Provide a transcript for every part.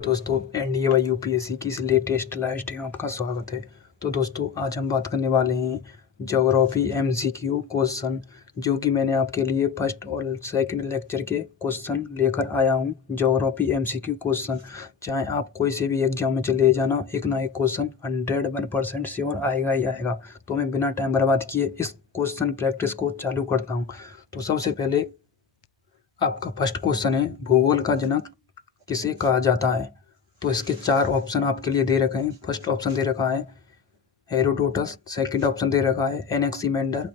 दोस्तों एनडीए व यूपीएससी की इस लेटेस्ट लाइव स्ट्रीम में आपका स्वागत है। तो दोस्तों आज हम बात करने वाले हैं ज्योग्राफी एमसीक्यू क्वेश्चन, जो कि मैंने आपके लिए फर्स्ट और सेकंड लेक्चर के क्वेश्चन लेकर आया हूं। ज्योग्राफी एमसीक्यू क्वेश्चन चाहे आप कोई से भी एग्जाम में चले जाना, एक ना एक क्वेश्चन 101% श्योर आएगा ही आएगा। तो मैं बिना टाइम बर्बाद किए इस क्वेश्चन प्रैक्टिस को चालू करता हूँ। तो सबसे पहले आपका फर्स्ट क्वेश्चन है, भूगोल का जनक किसे कहा जाता है। तो इसके 4 ऑप्शन आपके लिए दे रखे हैं। फर्स्ट ऑप्शन दे रखा है हेरोडोटस, सेकंड ऑप्शन दे रखा है एनेक्सीमेंडर,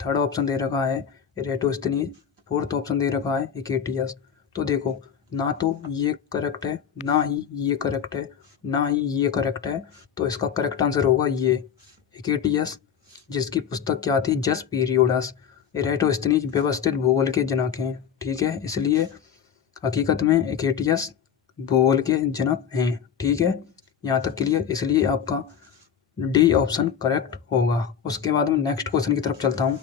थर्ड ऑप्शन दे रखा है एरेटोस्थनीज, फोर्थ ऑप्शन दे रखा है हिकेटियस। तो देखो, ना तो ये करेक्ट है, ना ही ये करेक्ट है, ना ही ये करेक्ट है। तो इसका करेक्ट आंसर होगा ये हिकेटियस, जिसकी पुस्तक क्या थी, जस पीरियोडस। एरेटोस्थनीज व्यवस्थित भूगोल के जनक हैं, ठीक है। इसलिए हकीकत में हिकेटियस भूगोल के जनक हैं, ठीक है। यहाँ तक क्लियर। इसलिए आपका डी ऑप्शन करेक्ट होगा। उसके बाद में नेक्स्ट क्वेश्चन की तरफ चलता हूँ।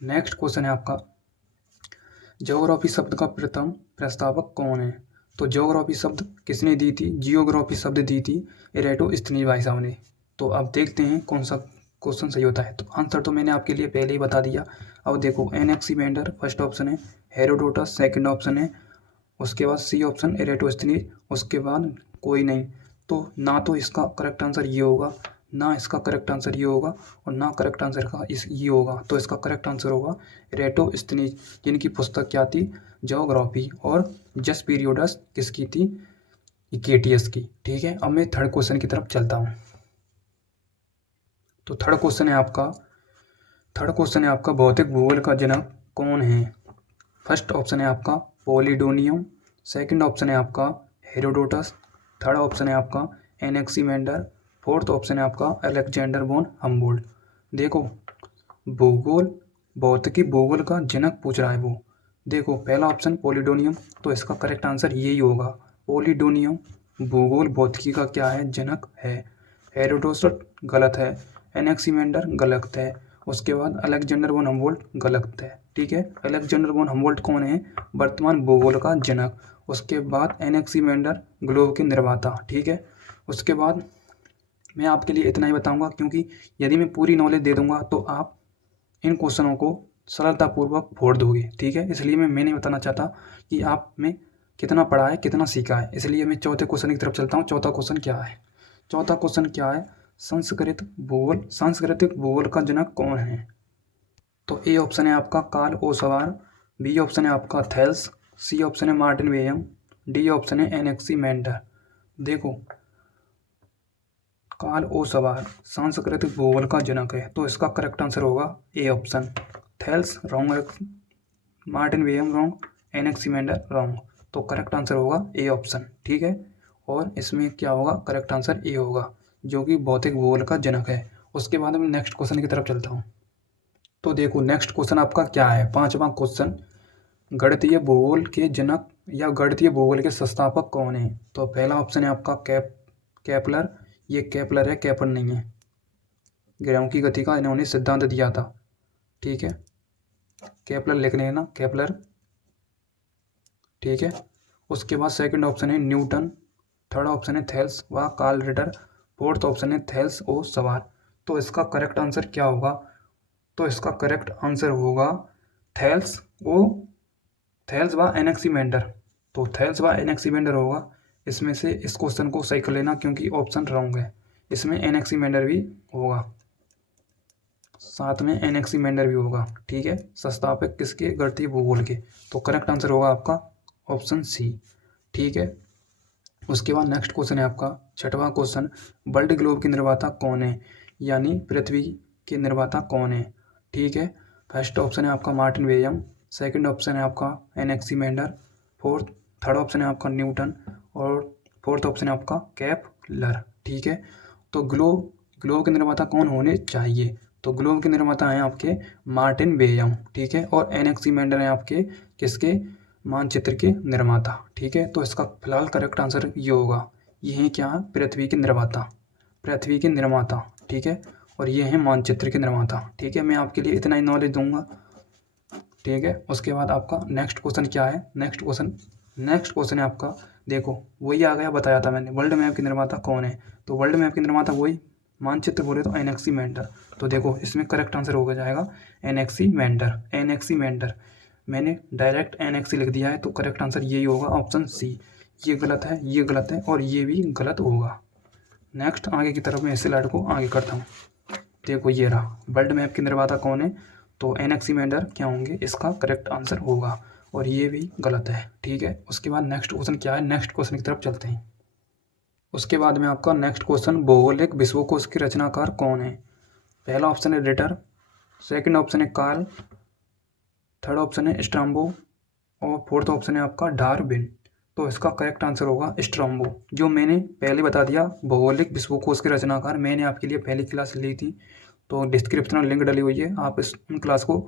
नेक्स्ट क्वेश्चन है आपका, ज्योग्राफी शब्द का प्रथम प्रस्तावक कौन है। तो ज्योग्राफी शब्द किसने दी थी, जियोग्राफी शब्द दी थी एरेटोस्थनीज भाई साहब ने। तो अब देखते हैं कौन सा क्वेश्चन सही होता है। तो आंसर तो मैंने आपके लिए पहले ही बता दिया। अब देखो, एनेक्सीमेंडर फर्स्ट ऑप्शन है, हेरोडोटस सेकंड ऑप्शन है, उसके बाद सी ऑप्शन एरेटोस्थनीज, उसके बाद कोई नहीं। तो ना तो इसका करेक्ट आंसर ये होगा, ना इसका करेक्ट आंसर ये होगा, और ना करेक्ट आंसर का ये होगा। तो इसका करेक्ट आंसर होगा एरेटोस्थनीज, जिनकी पुस्तक क्या थी, ज्योग्राफी। और जस पीरियोडस किसकी थी, हिकेटियस की, ठीक है। अब मैं थर्ड क्वेश्चन की तरफ चलता हूँ। तो थर्ड क्वेश्चन है आपका भौतिक भूगोल का जनक कौन है। फर्स्ट ऑप्शन है आपका पॉलीडोनियम, सेकंड ऑप्शन है आपका हेरोडोटस, थर्ड ऑप्शन है आपका एनेक्सीमेंडर, फोर्थ ऑप्शन है आपका अलेक्जेंडर वॉन हम्बोल्ट। देखो, भूगोल भौतिकी भूगोल का जनक पूछ रहा है वो। देखो, पहला ऑप्शन पॉलीडोनियम, तो इसका करेक्ट आंसर यही होगा। पॉलीडोनियम भूगोल भौतिकी का क्या है, जनक है। हेरोडोटस गलत है, एनेक्सीमेंडर गलत है, उसके बाद अलेक्जेंडर वॉन हम्बोल्ट गलत है, ठीक है। अलेक्जेंडर वॉन हम्बोल्ट कौन है, वर्तमान भूगोल का जनक। उसके बाद एनेक्सीमेंडर ग्लोब के निर्माता, ठीक है। उसके बाद मैं आपके लिए इतना ही बताऊंगा, क्योंकि यदि मैं पूरी नॉलेज दे दूंगा तो आप इन क्वेश्चनों को सरलतापूर्वक फोड़ दोगे, ठीक है। इसलिए मैं नहीं बताना चाहता कि आप में कितना पढ़ा है, कितना सीखा है। इसलिए मैं चौथे क्वेश्चन की तरफ चलता हूँ। चौथा क्वेश्चन क्या है, चौथा क्वेश्चन क्या है, सांस्कृतिक भूगोल का जनक कौन है। तो ए ऑप्शन है आपका कार्ल ओसवार, बी ऑप्शन है आपका थेल्स, सी ऑप्शन है मार्टिन वेयम, डी ऑप्शन है एनेक्सीमेंडर। देखो, कार्ल ओसवार सांस्कृतिक भूगोल का जनक है, तो इसका करेक्ट आंसर होगा ए ऑप्शन। थेल्स रॉन्ग है, मार्टिन वेयम रॉन्ग, एनेक्सीमेंडर रॉन्ग। तो करेक्ट आंसर होगा ए ऑप्शन, ठीक है। और इसमें क्या होगा, करेक्ट आंसर ए होगा, जो कि भौतिक भूगोल का जनक है। उसके बाद मैं नेक्स्ट क्वेश्चन की तरफ चलता हूँ। तो देखो, नेक्स्ट क्वेश्चन आपका क्या है, पांचवा क्वेश्चन, गणितीय भूगोल के जनक या गणितीय भूगोल के संस्थापक कौन है। तो पहला ऑप्शन है आपका केपलर। ये केपलर है, केपल नहीं है। ग्रहों की गति का इन्होंने सिद्धांत दिया था, ठीक है। केपलर लिख लेना, केपलर, ठीक है। उसके बाद सेकंड ऑप्शन है न्यूटन, थर्ड ऑप्शन है थेल्स व कार्ल रिटर, फोर्थ ऑप्शन है थेल्स ओ सवार। तो इसका करेक्ट आंसर क्या होगा, तो इसका करेक्ट आंसर होगा थेल्स व एनेक्सीमेंडर। तो थेल्स व एनेक्सीमेंडर होगा। इसमें से इस क्वेश्चन को सही कर लेना, क्योंकि ऑप्शन रॉन्ग है। इसमें एनेक्सीमेंडर भी होगा, साथ में एनेक्सीमेंडर भी होगा, ठीक है। संस्थापक किसके, गणितीय भूगोल के। तो करेक्ट आंसर होगा आपका ऑप्शन सी, ठीक है। उसके बाद नेक्स्ट क्वेश्चन है आपका छठवां क्वेश्चन, वर्ल्ड ग्लोब के निर्माता कौन है, यानी पृथ्वी के निर्माता कौन है, ठीक है। फर्स्ट ऑप्शन है आपका मार्टिन वेयम, सेकंड ऑप्शन है आपका एनेक्सीमेंडर, थर्ड ऑप्शन है आपका न्यूटन, और फोर्थ ऑप्शन है आपका केपलर, ठीक है। तो ग्लोब के निर्माता कौन होने चाहिए। तो ग्लोब के निर्माता हैं आपके मार्टिन वेयम, ठीक है। और एनेक्सीमेंडर हैं आपके किसके, मानचित्र के निर्माता, ठीक है। तो इसका फिलहाल करेक्ट आंसर ये होगा, ये हैं क्या, पृथ्वी के निर्माता, ठीक है। और ये हैं मानचित्र के निर्माता, ठीक है। मैं आपके लिए इतना ही नॉलेज दूंगा, ठीक है। उसके बाद आपका नेक्स्ट क्वेश्चन क्या है, नेक्स्ट क्वेश्चन है आपका देखो वही आ गया, बताया था मैंने, वर्ल्ड मैप के निर्माता कौन है, तो वर्ल्ड मैप के निर्माता वही, मानचित्र बोले तो एनेक्सीमेंडर। तो देखो इसमें करेक्ट आंसर हो जाएगा एनेक्सीमेंडर, एनेक्सीमेंडर। मैंने डायरेक्ट एनेक्सी लिख दिया है, तो करेक्ट आंसर यही होगा, ऑप्शन सी। ये गलत है, ये गलत है, और ये भी गलत होगा। नेक्स्ट आगे की तरफ मैं इस स्लाइड को आगे करता हूँ। देखो ये रहा, वर्ल्ड मैप के निर्माता कौन है, तो एनेक्सीमेंडर क्या होंगे, इसका करेक्ट आंसर होगा, और ये भी गलत है। ठीक है, उसके बाद नेक्स्ट क्वेश्चन क्या है, नेक्स्ट क्वेश्चन की तरफ चलते हैं। उसके बाद में आपका नेक्स्ट क्वेश्चन, भौगोलिक विश्वकोश के रचनाकार कौन है। पहला ऑप्शन है रिटर, सेकंड ऑप्शन है कार्ल, थर्ड ऑप्शन है स्ट्राम्बो, और फोर्थ ऑप्शन है आपका डार्विन। तो इसका करेक्ट आंसर होगा स्ट्राम्बो, जो मैंने पहले बता दिया। भौगोलिक विश्वकोश के रचनाकार मैंने आपके लिए पहली क्लास ली थी, तो डिस्क्रिप्शन में लिंक डली हुई है, आप इस उन क्लास को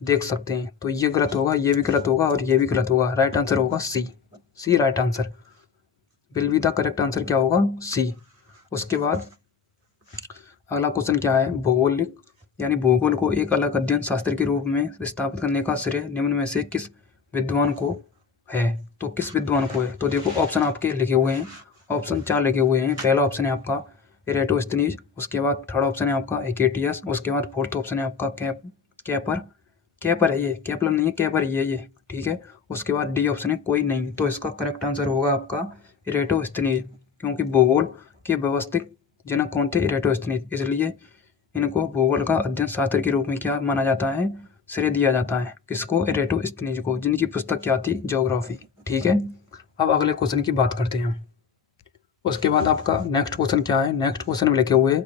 देख सकते हैं। तो ये गलत होगा, ये भी गलत होगा, और ये भी गलत होगा। राइट आंसर होगा C, C right answer, will be the correct answer क्या होगा, सी। उसके बाद अगला क्वेश्चन क्या है, भौगोलिक यानी भूगोल को एक अलग अध्ययन शास्त्र के रूप में स्थापित करने का श्रेय निम्न में से किस विद्वान को है। तो किस विद्वान को है, तो देखो ऑप्शन आपके लिखे हुए हैं, ऑप्शन 4 लिखे हुए हैं। पहला ऑप्शन है आपका इरेटोस्थनीज, उसके बाद थर्ड ऑप्शन है आपका हेकेटियस, उसके बाद फोर्थ ऑप्शन है आपका कैपर, कैपर है ये, कैपलर नहीं है, कैपर ही है ये। ठीक है, उसके बाद डी ऑप्शन है कोई नहीं। तो इसका करेक्ट आंसर होगा आपका इरेटोस्थनीज, क्योंकि भूगोल के व्यवस्थित जनक कौन थे, इरेटोस्थनीज, इसलिए इनको भूगोल का अध्ययन शास्त्र के रूप में क्या माना जाता है, श्रेय दिया जाता है। किसको, इरेटोस्थनीज को, जिनकी पुस्तक क्या थी, ज्योग्राफी। ठीक है, अब अगले क्वेश्चन की बात करते हैं हम। उसके बाद आपका नेक्स्ट क्वेश्चन क्या है, नेक्स्ट क्वेश्चन में लिखे हुए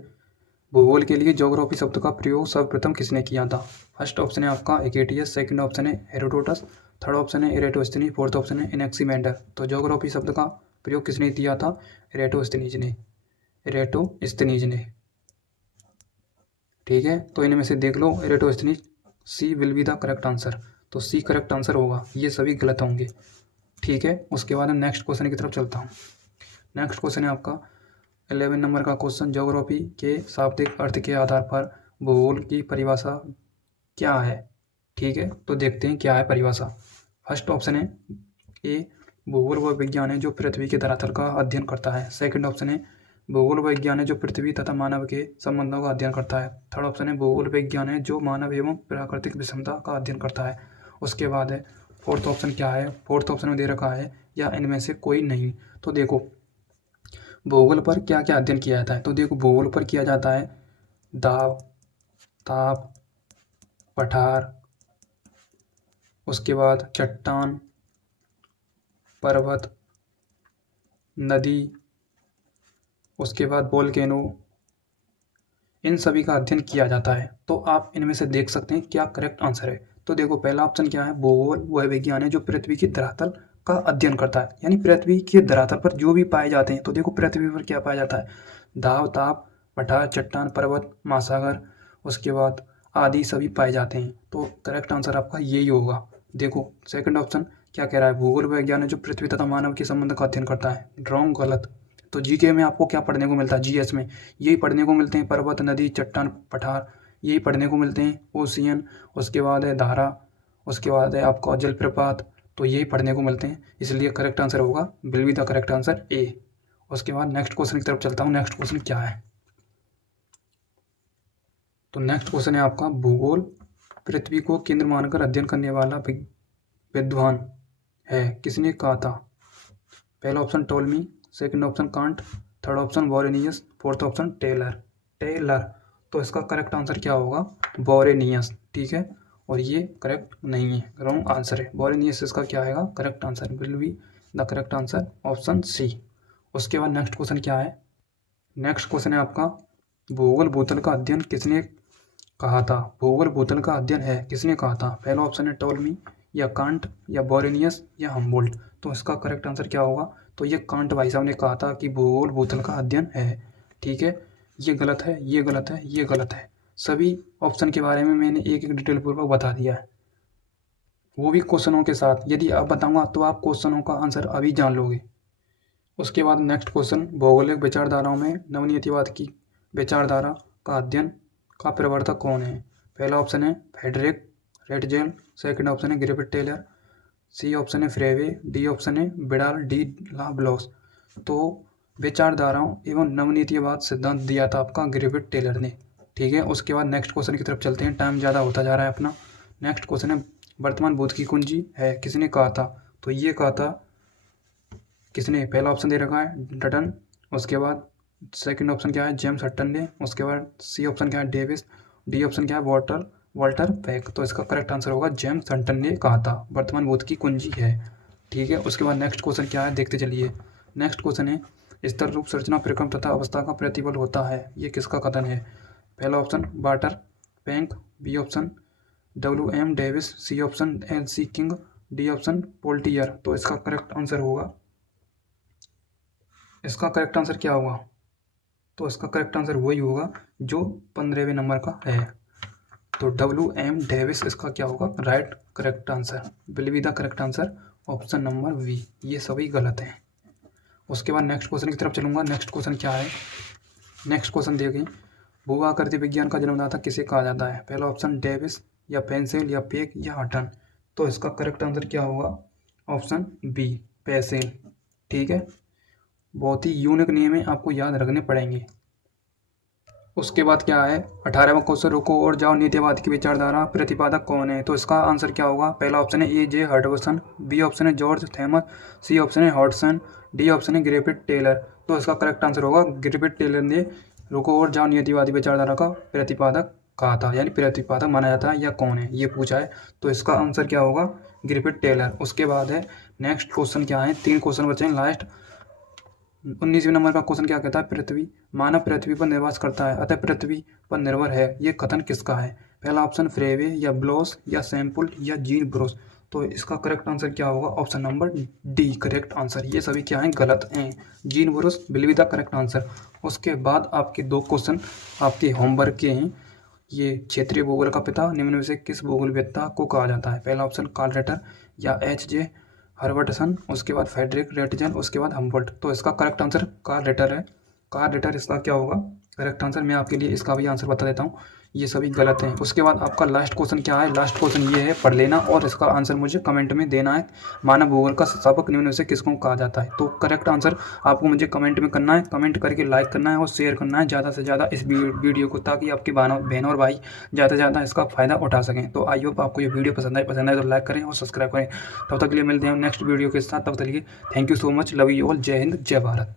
भूगोल के लिए ज्योग्राफी शब्द का प्रयोग सर्वप्रथम किसने किया था। फर्स्ट ऑप्शन है आपका हेकेटियस, सेकंड ऑप्शन है हेरोडोटस, थर्ड ऑप्शन है इरेटोस्थनीज, फोर्थ ऑप्शन है एनेक्सीमेंडर। तो ज्योग्राफी शब्द का प्रयोग किसने किया था, इरेटोस्थनीज ने, इरेटोस्थनीज ने। ठीक है, तो इनमें से देख लो, Eratosthenes, C will be the correct answer. तो सी करेक्ट आंसर होगा, ये सभी गलत होंगे। ठीक है, उसके बाद मैं नेक्स्ट क्वेश्चन की तरफ चलता हूँ। नेक्स्ट क्वेश्चन है आपका 11 नंबर का क्वेश्चन, ज्योग्राफी के शाब्दिक अर्थ के आधार पर भूगोल की परिभाषा क्या है। ठीक है, तो देखते हैं क्या है परिभाषा। फर्स्ट ऑप्शन है ए, भूगोल वह विज्ञान है जो पृथ्वी के धरातल का अध्ययन करता है। सेकंड ऑप्शन है भूगोल विज्ञान है जो पृथ्वी तथा मानव के संबंधों का अध्ययन करता है। थर्ड ऑप्शन है भूगोल विज्ञान है जो मानव एवं प्राकृतिक विषमता का अध्ययन करता है। उसके बाद है फोर्थ ऑप्शन क्या है, फोर्थ ऑप्शन में दे रखा है या इनमें से कोई नहीं। तो देखो भूगोल पर क्या क्या अध्ययन किया जाता है, तो देखो भूगोल पर किया जाता है दाब, ताप, पठार, उसके बाद चट्टान, पर्वत, नदी, उसके बाद वोल्केनो, इन सभी का अध्ययन किया जाता है। तो आप इनमें से देख सकते हैं क्या करेक्ट आंसर है। तो देखो पहला ऑप्शन क्या है, भूगोल वह विज्ञान है जो पृथ्वी की धरातल का अध्ययन करता है, यानी पृथ्वी के धरातल पर जो भी पाए जाते हैं। तो देखो पृथ्वी पर क्या पाया जाता है, दाब, ताप, पठार, चट्टान, पर्वत, महासागर, उसके बाद आदि सभी पाए जाते हैं। तो करेक्ट आंसर आपका यही होगा। देखो सेकंड ऑप्शन क्या कह रहा है, भूगोल विज्ञान है जो पृथ्वी तथा मानव के संबंध का अध्ययन करता है, रॉन्ग, गलत। तो जीके में आपको क्या पढ़ने को मिलता है, जीएस में यही पढ़ने को मिलते हैं, पर्वत, नदी, चट्टान, पठार, यही पढ़ने को मिलते हैं, ओशियन, उसके बाद है धारा, उसके बाद है आपका जलप्रपात, तो यही पढ़ने को मिलते हैं। इसलिए करेक्ट आंसर होगा, will be the correct answer A. उसके बाद नेक्स्ट क्वेश्चन की तरफ चलता हूँ। नेक्स्ट क्वेश्चन क्या है, तो नेक्स्ट क्वेश्चन है आपका भूगोल पृथ्वी को केंद्र मानकर अध्ययन करने वाला विद्वान है, किसने कहा था। पहला option Ptolemy, second option Kant, third option Varenius, fourth option Taylor, Taylor. तो इसका करेक्ट आंसर क्या होगा, बोरेनियस। ठीक है, और ये करेक्ट नहीं है, रॉन्ग आंसर है। बोरेनियस इसका क्या आएगा, correct answer will be the correct answer option C. उसके बाद नेक्स्ट क्वेश्चन क्या है, नेक्स्ट क्वेश्चन है आपका भूगोल भूतल का अध्ययन किसने कहा था। भूगोल भूतल का अध्ययन है किसने कहा था। पहला ऑप्शन है टोलमी या कांट या बोरेनियस या हम्बोल्ट। तो इसका करेक्ट आंसर क्या होगा, तो ये कांट भाई साहब ने कहा था कि भूगोल भूतल का अध्ययन है। ठीक है, ये गलत है, ये गलत है, ये गलत है। सभी ऑप्शन के बारे में मैंने एक एक डिटेल पूर्वक बता दिया है, वो भी क्वेश्चनों के साथ। यदि आप बताऊंगा तो आप क्वेश्चनों का आंसर अभी जान लोगे। उसके बाद नेक्स्ट क्वेश्चन, भौगोलिक विचारधाराओं में नवनीतिवाद की विचारधारा का अध्ययन का प्रवर्तक कौन है। पहला ऑप्शन है फ्रेडरिक रेटजेल, सेकंड ऑप्शन है ग्रिफिथ टेलर, सी ऑप्शन है फ्रेवे, डी ऑप्शन है बिडाल, डी ला ब्लॉस। तो विचारधाराओं एवं नवनीतिवाद सिद्धांत दिया था आपका ग्रिफिथ टेलर ने। ठीक है, उसके बाद नेक्स्ट क्वेश्चन की तरफ चलते हैं, टाइम ज़्यादा होता जा रहा है अपना। नेक्स्ट क्वेश्चन है वर्तमान बोध की कुंजी है, किसने कहा था? तो ये कहा था किसने? पहला ऑप्शन दे रखा है डटन, उसके बाद सेकंड ऑप्शन क्या है जेम्स हटन ने, उसके बाद सी ऑप्शन क्या है डेविस, डी ऑप्शन क्या है वाल्टर पैक। तो इसका करेक्ट आंसर होगा जेम्स हटन ने कहा था वर्तमान बोध की कुंजी है। ठीक है, उसके बाद नेक्स्ट क्वेश्चन क्या है देखते चलिए। नेक्स्ट क्वेश्चन है स्तर रूप संरचना परिक्रम तथा अवस्था का प्रतिबल होता है, ये किसका कथन है? पहला option Walther Penck, B option WM Davis, C option LC King, D option Peltier. तो इसका करेक्ट आंसर होगा, इसका करेक्ट आंसर क्या होगा? तो इसका करेक्ट आंसर वही होगा जो 15वें नंबर का है। तो WM डेविस इसका क्या होगा right correct answer, will be the correct answer option number B. ये सभी गलत हैं। उसके बाद नेक्स्ट क्वेश्चन की तरफ चलूँगा। नेक्स्ट क्वेश्चन क्या है? नेक्स्ट क्वेश्चन देखें, भूआकृति विज्ञान का जन्मदाता किसे कहा जाता है? पहला ऑप्शन डेविस या पेंसिल या पेक या हटन। तो इसका करेक्ट आंसर क्या होगा? Option B pencil. ठीक है, बहुत ही यूनिक नेम है, आपको याद रखने पड़ेंगे। उसके बाद क्या है 18वां क्वेश्चन, रुको और जाओ नीतिवाद की विचारधारा प्रतिपादक कौन है? तो इसका आंसर क्या होगा? पहला ऑप्शन है A.J. हर्टसन, बी ऑप्शन है जॉर्ज थॉमस, सी ऑप्शन है हॉटसन, डी ऑप्शन है ग्रिफिथ टेलर। तो इसका करेक्ट आंसर होगा ग्रिफिथ टेलर ने रुको और जाओ नीतिवादी विचारधारा का प्रतिपादक कहा था, यानी प्रतिपादक माना जाता है या कौन है ये पूछा है। तो इसका आंसर क्या होगा? Griffith Taylor. उसके बाद है नेक्स्ट क्वेश्चन क्या है, 3 क्वेश्चन बचे हैं लास्ट। 19वें नंबर का क्वेश्चन क्या कहता है? पृथ्वी मानव पृथ्वी पर निवास करता है अतः पृथ्वी पर निर्भर है, ये कथन किसका है? पहला ऑप्शन फ्रेवे या ब्लॉस या सैम्पल या जीन ब्रोस। तो इसका करेक्ट आंसर क्या होगा? Option number D correct answer. ये सभी क्या हैं? गलत हैं। Gene Bros will be the correct answer. उसके बाद आपके 2 क्वेश्चन आपके होमवर्क के हैं। ये क्षेत्रीय भूगोल का पिता निम्न में से किस भूगोलवेत्ता को कहा जाता है? पहला ऑप्शन कार्ल रिटर या H.J. हर्बर्टसन, उसके बाद फ्रेडरिक रेटजन, उसके बाद हम्बोल्ट। तो इसका करेक्ट आंसर कार्ल रिटर है। कार्ल रिटर इसका क्या होगा करेक्ट आंसर? मैं आपके लिए इसका भी आंसर बता देता हूँ, ये सभी गलत हैं। उसके बाद आपका लास्ट क्वेश्चन क्या है? लास्ट क्वेश्चन ये है, पढ़ लेना और इसका आंसर मुझे कमेंट में देना है। मानव भूगोल का सबक निम्न में से किसको कहा जाता है? तो करेक्ट आंसर आपको मुझे कमेंट में करना है, कमेंट करके लाइक करना है और शेयर करना है ज़्यादा से ज़्यादा इस वीडियो को, ताकि आपके बहनों और भाई ज़्यादा से ज़्यादा इसका फ़ायदा उठा सकें। तो आई होप आपको ये वीडियो पसंद आए तो लाइक करें और सब्सक्राइब करें। तब तक के लिए मिलते हैं नेक्स्ट वीडियो के साथ, तब तक के लिए thank you so much, love you all, जय हिंद जय भारत।